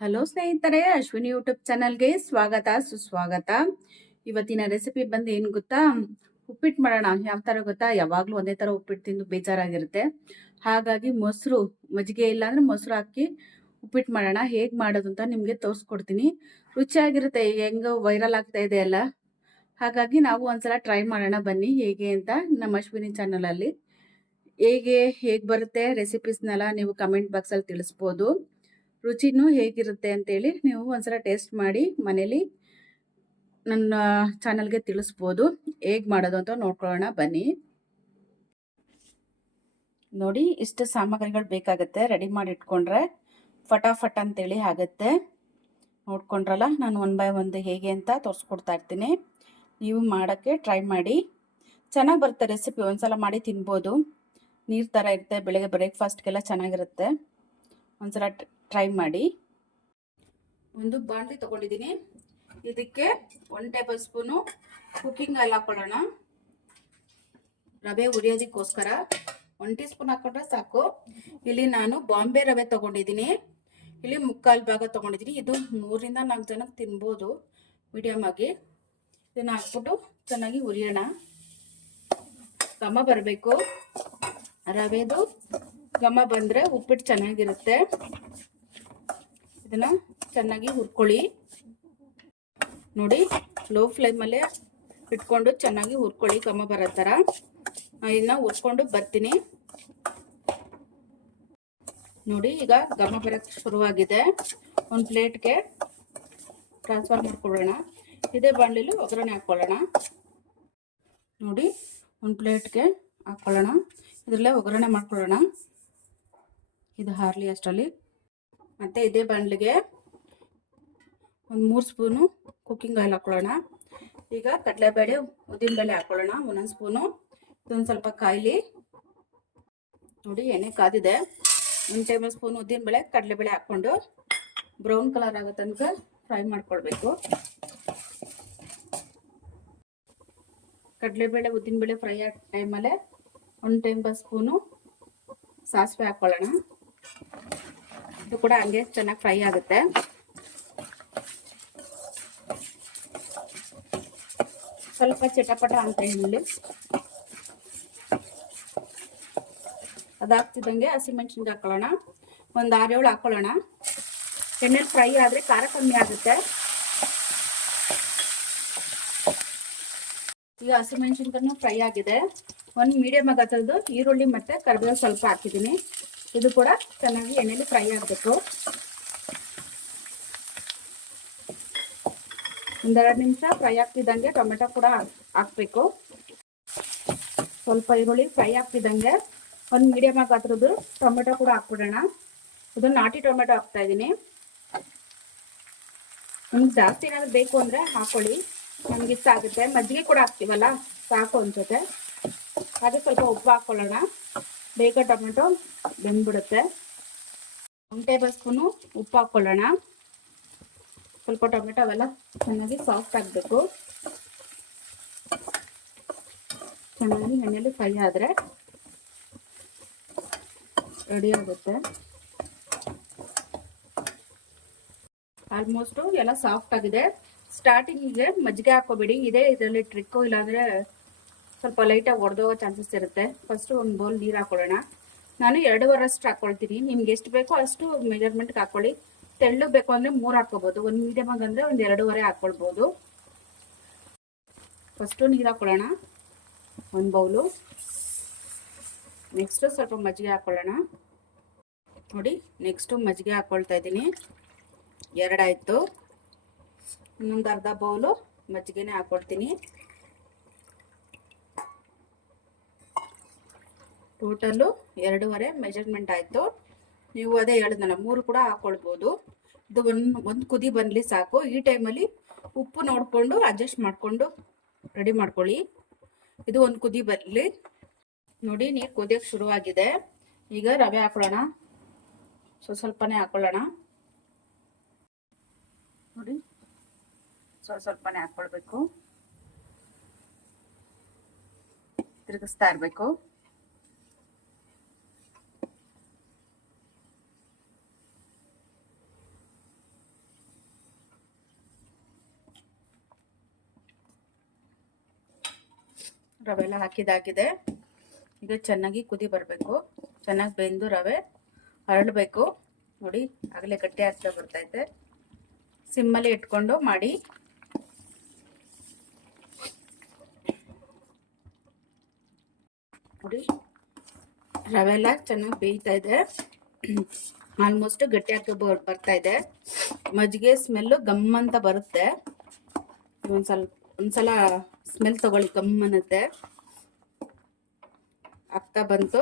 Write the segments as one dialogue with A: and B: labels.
A: Hello ಸ್ನೇಹಿತರೆ, Ashwini YouTube ಚಾನಲ್ಗೆ ಸ್ವಾಗತ, ಸುಸ್ವಾಗತ. ಇವತ್ತಿನ ರೆಸಿಪಿ ಬಂದು ಏನು ಗೊತ್ತಾ? ಉಪ್ಪಿಟ್ಟು ಮಾಡೋಣ. ಯಾವ ಥರ ಗೊತ್ತಾ? ಯಾವಾಗಲೂ ಒಂದೇ ಥರ ಉಪ್ಪಿಟ್ಟು ತಿಂದು ಬೇಜಾರಾಗಿರುತ್ತೆ. ಹಾಗಾಗಿ ಮೊಸರು, ಮಜ್ಜಿಗೆ ಇಲ್ಲ ಅಂದರೆ ಮೊಸರು ಹಾಕಿ ಉಪ್ಪಿಟ್ಟು ಮಾಡೋಣ. ಹೇಗೆ ಮಾಡೋದು ಅಂತ ನಿಮಗೆ ತೋರಿಸ್ಕೊಡ್ತೀನಿ. ರುಚಿಯಾಗಿರುತ್ತೆ. ಹೆಂಗೋ ವೈರಲ್ ಆಗ್ತಾ ಇದೆ ಅಲ್ಲ ಹಾಗಾಗಿ ನಾವು ಒಂದ್ಸಲ ಟ್ರೈ ಮಾಡೋಣ. ಬನ್ನಿ. ಹೇಗೆ ಅಂತ ನಮ್ಮ ಅಶ್ವಿನಿ ಚಾನಲಲ್ಲಿ. ಹೇಗೆ ಹೇಗೆ ಬರುತ್ತೆ ರೆಸಿಪೀಸ್ನೆಲ್ಲ ನೀವು ಕಮೆಂಟ್ ಬಾಕ್ಸಲ್ಲಿ ತಿಳಿಸ್ಬೋದು. ರುಚಿನೂ ಹೇಗಿರುತ್ತೆ ಅಂತೇಳಿ ನೀವು ಒಂದ್ಸಲ ಟೇಸ್ಟ್ ಮಾಡಿ ಮನೇಲಿ ನನ್ನ ಚಾನಲ್ಗೆ ತಿಳಿಸ್ಬೋದು. ಹೇಗೆ ಮಾಡೋದು ಅಂತ ನೋಡ್ಕೊಳ್ಳೋಣ, ಬನ್ನಿ. ನೋಡಿ, ಇಷ್ಟು ಸಾಮಗ್ರಿಗಳು ಬೇಕಾಗುತ್ತೆ. ರೆಡಿ ಮಾಡಿ ಇಟ್ಕೊಂಡ್ರೆ ಫಟಾಫಟ್ ಅಂತೇಳಿ ಆಗುತ್ತೆ. ನೋಡ್ಕೊಂಡ್ರಲ್ಲ, ನಾನು ಒನ್ ಬೈ ಒಂದು ಹೇಗೆ ಅಂತ ತೋರಿಸ್ಕೊಡ್ತಾ ಇರ್ತೀನಿ. ನೀವು ಮಾಡೋಕ್ಕೆ ಟ್ರೈ ಮಾಡಿ. ಚೆನ್ನಾಗಿ ಬರುತ್ತೆ ರೆಸಿಪಿ. ಒಂದ್ಸಲ ಮಾಡಿ ತಿನ್ಬೋದು. ನೀರು ಥರ ಇರುತ್ತೆ. ಬೆಳಗ್ಗೆ ಬ್ರೇಕ್ಫಾಸ್ಟ್ಗೆಲ್ಲ ಚೆನ್ನಾಗಿರುತ್ತೆ. ಒಂದ್ಸಲ ಟ್ರೈ ಮಾಡಿ. ಒಂದು ಬಾಂಡ್ಲಿ ತಗೊಂಡಿದ್ದೀನಿ. ಇದಕ್ಕೆ one table spoon cooking oil ಹಾಕೊಳ್ಳೋಣ. ರವೆ ಉರಿಯೋದಕ್ಕೋಸ್ಕರ ಒನ್ ಟೀ ಸ್ಪೂನ್ ಹಾಕೊಂಡ್ರೆ ಸಾಕು. ಇಲ್ಲಿ ನಾನು ಬಾಂಬೆ ರವೆ ತಗೊಂಡಿದ್ದೀನಿ. ಇಲ್ಲಿ ಮುಕ್ಕಾಲು ಭಾಗ ತಗೊಂಡಿದ್ದೀನಿ. ಇದು ಮೂರಿಂದ ನಾಲ್ಕು ಜನಕ್ಕೆ ತಿನ್ಬೋದು ಮೀಡಿಯಮ್ ಆಗಿ. ಇದನ್ನ ಹಾಕ್ಬಿಟ್ಟು ಚೆನ್ನಾಗಿ ಉರಿಯೋಣ ಘಮ ಬರಬೇಕು. ರವೆದು ಘಮ ಬಂದರೆ ಉಪ್ಪಿಟ್ಟು ಚೆನ್ನಾಗಿರುತ್ತೆ. ಇದನ್ನು ಚೆನ್ನಾಗಿ ಹುರ್ಕೊಳ್ಳಿ. ನೋಡಿ ಲೋ ಫ್ಲೇಮಲ್ಲೇ ಇಟ್ಕೊಂಡು ಚೆನ್ನಾಗಿ ಹುರ್ಕೊಳ್ಳಿ ಘಮ ಬರೋ ಥರ. ಇದನ್ನ ಹುರ್ಕೊಂಡು ಬರ್ತೀನಿ. ನೋಡಿ, ಈಗ ಘಮ ಬರೋಕ್ಕೆ ಶುರುವಾಗಿದೆ. ಒಂದು ಪ್ಲೇಟ್ಗೆ ಟ್ರಾನ್ಸ್ಫರ್ ಮಾಡ್ಕೊಳ್ಳೋಣ. ಇದೇ ಬಾಣಲಿಲು ಒಗ್ಗರಣೆ ಹಾಕ್ಕೊಳ್ಳೋಣ ನೋಡಿ, ಒಂದು ಪ್ಲೇಟ್ಗೆ ಹಾಕ್ಕೊಳ್ಳೋಣ ಇದರಲ್ಲೇ ಒಗ್ಗರಣೆ ಮಾಡ್ಕೊಳ್ಳೋಣ. ಇದು ಹಾರ್ಲಿ ಅಷ್ಟರಲ್ಲಿ. ಮತ್ತು ಇದೇ ಬಾಣಲಿಗೆ ಒಂದು ಮೂರು ಸ್ಪೂನು ಕುಕ್ಕಿಂಗ್ ಆಯಿಲ್ ಹಾಕ್ಕೊಳ್ಳೋಣ ಈಗ ಕಡಲೆಬೇಳೆ, ಉದ್ದಿನಬೇಳೆ ಹಾಕ್ಕೊಳ್ಳೋಣ ಒಂದೊಂದು ಸ್ಪೂನು. ಇದೊಂದು ಸ್ವಲ್ಪ ಕಾಯಿಲಿ. ನೋಡಿ, ಎಣ್ಣೆ ಕಾದಿದೆ. ಒಂದು ಟೇಬಲ್ ಸ್ಪೂನ್ ಉದ್ದಿನಬೇಳೆ, ಕಡಲೆಬೇಳೆ ಹಾಕ್ಕೊಂಡು ಬ್ರೌನ್ ಕಲರ್ ಆಗೋ ತನಕ ಫ್ರೈ ಮಾಡ್ಕೊಳ್ಬೇಕು. ಕಡಲೆಬೇಳೆ, ಉದ್ದಿನಬೇಳೆ ಫ್ರೈ ಆಗೋ ಟೈಮಲ್ಲೇ ಒಂದು ಟೇಬಲ್ ಸ್ಪೂನು ಸಾಸಿವೆ ಹಾಕ್ಕೊಳ್ಳೋಣ ಇದು ಕೂಡ ಹಂಗೆ ಚೆನ್ನಾಗಿ ಫ್ರೈ ಆಗುತ್ತೆ. ಸ್ವಲ್ಪ ಚಟಪಟ ಅಂತ ಹೇಳಿ. ಅದಾಗ್ತಿದ್ದಂಗೆ ಹಸಿಮೆಣ್ಸಿನ್ಗೆ ಹಾಕೊಳ್ಳೋಣ. ಒಂದು ಆರೇಳು ಹಾಕೊಳ್ಳೋಣ. ಎಣ್ಣೆಲಿ ಫ್ರೈ ಆದರೆ ಖಾರ ಕಮ್ಮಿ ಆಗುತ್ತೆ. ಈಗ ಹಸಿಮೆಣ್ಸಿನ್ಕಾಯಿ ಫ್ರೈ ಆಗಿದೆ. ಒಂದು ಮೀಡಿಯಮ್ ಆಗತ್ತದ್ದು ಈರುಳ್ಳಿ ಮತ್ತು ಕರಿಬೇವು ಸ್ವಲ್ಪ ಹಾಕಿದ್ದೀನಿ. ಇದು ಕೂಡ ಚೆನ್ನಾಗಿ ಎಣ್ಣೆಲಿ ಫ್ರೈ ಆಗಬೇಕು. ಒಂದೆರಡು ನಿಮಿಷ ಫ್ರೈ ಆಗ್ತಿದ್ದಂಗೆ ಟೊಮೆಟೊ ಕೂಡ ಹಾಕ್ಬೇಕು. ಸ್ವಲ್ಪ ಈರುಳ್ಳಿ ಫ್ರೈ ಆಗ್ತಿದ್ದಂಗೆ ಒಂದು ಮೀಡಿಯಮ್ ಆಗಿ ಹತ್ರದ್ದು ಟೊಮೆಟೊ ಕೂಡ ಹಾಕ್ಬಿಡೋಣ. ಇದು ನಾಟಿ ಟೊಮೆಟೊ ಹಾಕ್ತಾ ಇದ್ದೀನಿ ನಿಮ್ಗೆ ಜಾಸ್ತಿ ಏನಾದರೂ ಬೇಕು ಅಂದರೆ ಹಾಕೊಳ್ಳಿ. ನಮ್ಗೆ ಇಷ್ಟ ಆಗುತ್ತೆ. ಮಜ್ಜಿಗೆ ಕೂಡ ಹಾಕ್ತೀವಲ್ಲ, ಸಾಕು ಅನ್ಸುತ್ತೆ. ಹಾಗೆ ಸ್ವಲ್ಪ ಉಪ್ಪು ಹಾಕ್ಕೊಳ್ಳೋಣ ಬೇಗ ಟೊಮೆಟೊ ಬೆಂದ್ಬಿಡುತ್ತೆ. ಒಂದು ಟೇಬಲ್ ಸ್ಪೂನು ಉಪ್ಪು ಹಾಕ್ಕೊಳ್ಳೋಣ. ಸ್ವಲ್ಪ ಟೊಮೆಟೊ ಅವೆಲ್ಲ ಚೆನ್ನಾಗಿ ಸಾಫ್ಟ್ ಆಗಬೇಕು. ಚೆನ್ನಾಗಿ ಎಣ್ಣೆಯಲ್ಲಿ ಫ್ರೈ ಆದರೆ ರೆಡಿ ಆಗುತ್ತೆ. ಆಲ್ಮೋಸ್ಟು ಎಲ್ಲ ಸಾಫ್ಟ್ ಆಗಿದೆ. ಸ್ಟಾರ್ಟಿಂಗಿಗೆ ಮಜ್ಜಿಗೆ ಹಾಕೋಬೇಡಿ ಇದೇ ಇದರಲ್ಲಿ ಟ್ರಿಕ್ಕು ಇಲ್ಲಾಂದರೆ ಸ್ವಲ್ಪ ಲೈಟಾಗಿ ಒಡೆದೋಗೋ ಚಾನ್ಸಸ್ ಇರುತ್ತೆ. ಫಸ್ಟು ಒಂದು ಬೌಲ್ ನೀರು ಹಾಕೊಳ್ಳೋಣ. ನಾನು ಎರಡೂವರೆಷ್ಟು ಹಾಕ್ಕೊಳ್ತೀನಿ ನಿಮ್ಗೆ ಎಷ್ಟು ಬೇಕೋ ಅಷ್ಟು ಮೆಜರ್ಮೆಂಟ್ಗೆ ಹಾಕ್ಕೊಳ್ಳಿ ತೆಳ್ಳು ಬೇಕು ಅಂದರೆ ಮೂರು ಹಾಕ್ಕೋಬೋದು. ಒಂದು ಮೀಡಿಯಮ್ ಅಂದರೆ ಒಂದು ಎರಡೂವರೆ ಹಾಕ್ಕೊಳ್ಬೋದು ಫಸ್ಟು ನೀರು ಹಾಕ್ಕೊಳ್ಳೋಣ ಒಂದು ಬೌಲು ನೆಕ್ಸ್ಟು ಸ್ವಲ್ಪ ಮಜ್ಜಿಗೆ ಹಾಕ್ಕೊಳ್ಳೋಣ ನೋಡಿ ನೆಕ್ಸ್ಟು ಮಜ್ಜಿಗೆ ಹಾಕ್ಕೊಳ್ತಾ ಇದ್ದೀನಿ. ಎರಡಾಯಿತು. ಇನ್ನೊಂದು ಅರ್ಧ ಬೌಲು ಮಜ್ಜಿಗೆನೇ ಹಾಕ್ಕೊಡ್ತೀನಿ ಟೋಟಲ್ಲು ಎರಡೂವರೆ ಮೆಜರ್ಮೆಂಟ್ ಆಯಿತು. ನೀವು ಅದೇ ಹೇಳಿದ್ನಲ್ಲ, ಮೂರು ಕೂಡ ಹಾಕ್ಕೊಳ್ಬೋದು ಇದು ಒಂದು ಒಂದು ಕುದಿ ಬರಲಿ ಸಾಕು. ಈ ಟೈಮಲ್ಲಿ ಉಪ್ಪು ನೋಡಿಕೊಂಡು ಅಡ್ಜಸ್ಟ್ ಮಾಡಿಕೊಂಡು ರೆಡಿ ಮಾಡ್ಕೊಳ್ಳಿ. ಇದು ಒಂದು ಕುದಿ ಬರಲಿ ನೋಡಿ, ನೀರು ಕುದಿಯೋಕ್ಕೆ ಶುರುವಾಗಿದೆ. ಈಗ ರವೆ ಹಾಕೊಳ್ಳೋಣ. ಸೊ ಸ್ವಲ್ಪನೇ ಹಾಕೊಳ್ಳೋಣ. ನೋಡಿ, ಸ್ವಲ್ಪ ಸ್ವಲ್ಪನೇ ಹಾಕ್ಕೊಳ್ಬೇಕು ತಿರುಗಿಸ್ತಾ ಇರಬೇಕು. ರವೆ ಎಲ್ಲ ಹಾಕಿದಾಗಿದೆ. ಈಗ ಚೆನ್ನಾಗಿ ಕುದಿ ಬರಬೇಕು. ಚೆನ್ನಾಗಿ ಬೆಂದು ರವೆ ಹರಳಬೇಕು ನೋಡಿ, ಆಗಲೇ ಗಟ್ಟಿ ಆಗ್ತಾ ಬರ್ತೈತೆ ಸಿಮ್ಮಲ್ಲಿ ಇಟ್ಕೊಂಡು ಮಾಡಿ. ನೋಡಿ ರವೆ ಎಲ್ಲ ಚೆನ್ನಾಗಿ ಬೇಯ್ತಾ ಇದೆ ಆಲ್ಮೋಸ್ಟ್ ಗಟ್ಟಿ ಹಾಕಿ ಬರ್ತಾ ಇದೆ ಮಜ್ಜಿಗೆ ಸ್ಮೆಲ್ಲು ಗಮ್ ಅಂತ ಬರುತ್ತೆ. ಒಂದು ಸ್ವಲ್ಪ ಒಂದ್ಸಲ ಸ್ಮೆಲ್ ತಗೊಳ್ಳಿ ಕಮ್ಮಿ ಅನ್ನತ್ತೆ ಆಗ್ತಾ ಬಂತು.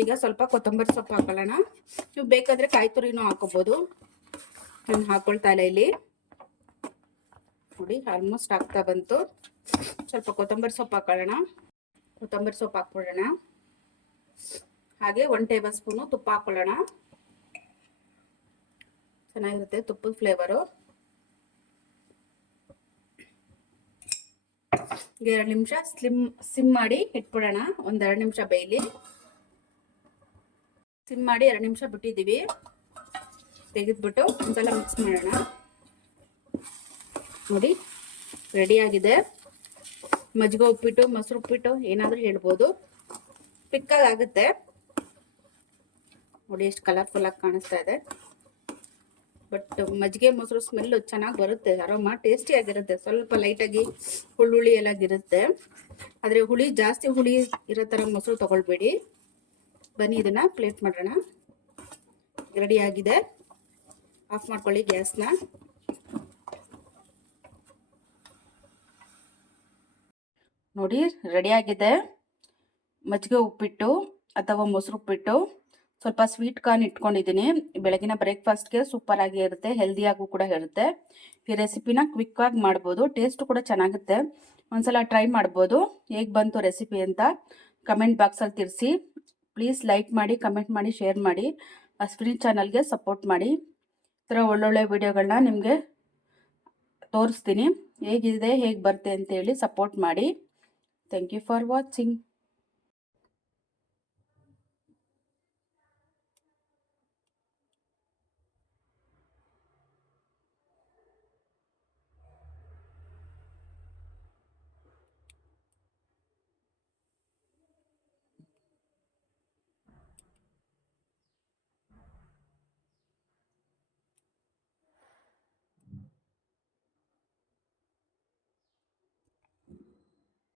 A: ಈಗ ಸ್ವಲ್ಪ ಕೊತ್ತಂಬರಿ ಸೊಪ್ಪು ಹಾಕೊಳ್ಳೋಣ. ನೀವು ಬೇಕಾದರೆ ಕಾಯಿ ತುರಿನೂ ಹಾಕೋಬೋದು. ನಾನು ಹಾಕೊಳ್ತಾ ಇಲ್ಲ ಇಲ್ಲಿ. ನೋಡಿ ಆಲ್ಮೋಸ್ಟ್ ಆಗ್ತಾ ಬಂತು. ಸ್ವಲ್ಪ ಕೊತ್ತಂಬರಿ ಸೊಪ್ಪು ಹಾಕೊಳ್ಳೋಣ. ಕೊತ್ತಂಬರಿ ಸೊಪ್ಪು ಹಾಕ್ಬಿಡೋಣ. ಹಾಗೆ ಒನ್ ಟೇಬಲ್ ಸ್ಪೂನು ತುಪ್ಪ ಹಾಕೊಳ್ಳೋಣ. ಚೆನ್ನಾಗಿರುತ್ತೆ ತುಪ್ಪದ ಫ್ಲೇವರು ಈಗ ಎರಡು ನಿಮಿಷ ಸ್ಲಿಮ್ ಸಿಮ್ ಮಾಡಿ ಇಟ್ಬಿಡೋಣ. ಒಂದೆರಡು ನಿಮಿಷ ಬೇಯಲಿ. ಸಿಮ್ ಮಾಡಿ ಎರಡು ನಿಮಿಷ ಬಿಟ್ಟಿದ್ದೀವಿ. ತೆಗೆದ್ಬಿಟ್ಟು ಒಂದ್ಸಲ ಮಿಕ್ಸ್ ಮಾಡೋಣ. ನೋಡಿ ರೆಡಿಯಾಗಿದೆ ಮಜ್ಜಿಗೆ ಉಪ್ಪಿಟ್ಟು, ಮೊಸರು ಉಪ್ಪಿಟ್ಟು ಏನಾದರೂ ಹೇಳ್ಬೋದು. ಪಿಕ್ಕಾಗುತ್ತೆ ನೋಡಿ, ಎಷ್ಟು ಕಲರ್ಫುಲ್ ಆಗಿ ಕಾಣಿಸ್ತಾ ಇದೆ. ಬಟ್ ಮಜ್ಜಿಗೆ ಮೊಸರು ಸ್ಮೆಲ್ಲು ಚೆನ್ನಾಗಿ ಬರುತ್ತೆ. ಅರೋಮ ಟೇಸ್ಟಿಯಾಗಿರುತ್ತೆ ಸ್ವಲ್ಪ ಲೈಟಾಗಿ ಹುಳ್ಳುಳಿ ಎಲ್ಲಾಗಿರುತ್ತೆ ಆದರೆ ಹುಳಿ, ಜಾಸ್ತಿ ಹುಳಿ ಇರೋ ಥರ ಮೊಸರು ತೊಗೊಳ್ಬೇಡಿ. ಬನ್ನಿ ಇದನ್ನು ಪ್ಲೇಟ್ ಮಾಡೋಣ. ರೆಡಿ ಆಗಿದೆ. ಆಫ್ ಮಾಡ್ಕೊಳ್ಳಿ ಗ್ಯಾಸ್ನ ನೋಡಿ ರೆಡಿಯಾಗಿದೆ ಮಜ್ಜಿಗೆ ಉಪ್ಪಿಟ್ಟು ಅಥವಾ ಮೊಸರು ಉಪ್ಪಿಟ್ಟು. ಸ್ವಲ್ಪ ಸ್ವೀಟ್ ಕಾರ್ನ್ ಇಟ್ಕೊಂಡಿದ್ದೀನಿ. ಬೆಳಗಿನ ಬ್ರೇಕ್ಫಾಸ್ಟ್ಗೆ ಸೂಪರ್ ಆಗಿ ಇರುತ್ತೆ ಹೆಲ್ದಿಯಾಗೂ ಕೂಡ ಇರುತ್ತೆ. ಈ ರೆಸಿಪಿನ ಕ್ವಿಕ್ಕಾಗಿ ಮಾಡ್ಬೋದು ಟೇಸ್ಟ್ ಕೂಡ ಚೆನ್ನಾಗುತ್ತೆ. ಒಂದ್ಸಲ ಟ್ರೈ ಮಾಡ್ಬೋದು, ಹೇಗೆ ಬಂತು ರೆಸಿಪಿ ಅಂತ ಕಮೆಂಟ್ ಬಾಕ್ಸಲ್ಲಿ ತಿಳಿಸಿ. ಪ್ಲೀಸ್ ಲೈಕ್ ಮಾಡಿ ಕಮೆಂಟ್ ಮಾಡಿ ಶೇರ್ ಮಾಡಿ. ಅಶ್ವಿನಿ ಚಾನಲ್ಗೆ ಸಪೋರ್ಟ್ ಮಾಡಿ. ಈ ಥರ ಒಳ್ಳೊಳ್ಳೆ ವಿಡಿಯೋಗಳನ್ನ ನಿಮಗೆ ತೋರಿಸ್ತೀನಿ. ಹೇಗಿದೆ, ಹೇಗೆ ಬರುತ್ತೆ ಅಂತೇಳಿ ಸಪೋರ್ಟ್ ಮಾಡಿ. Thank you for watching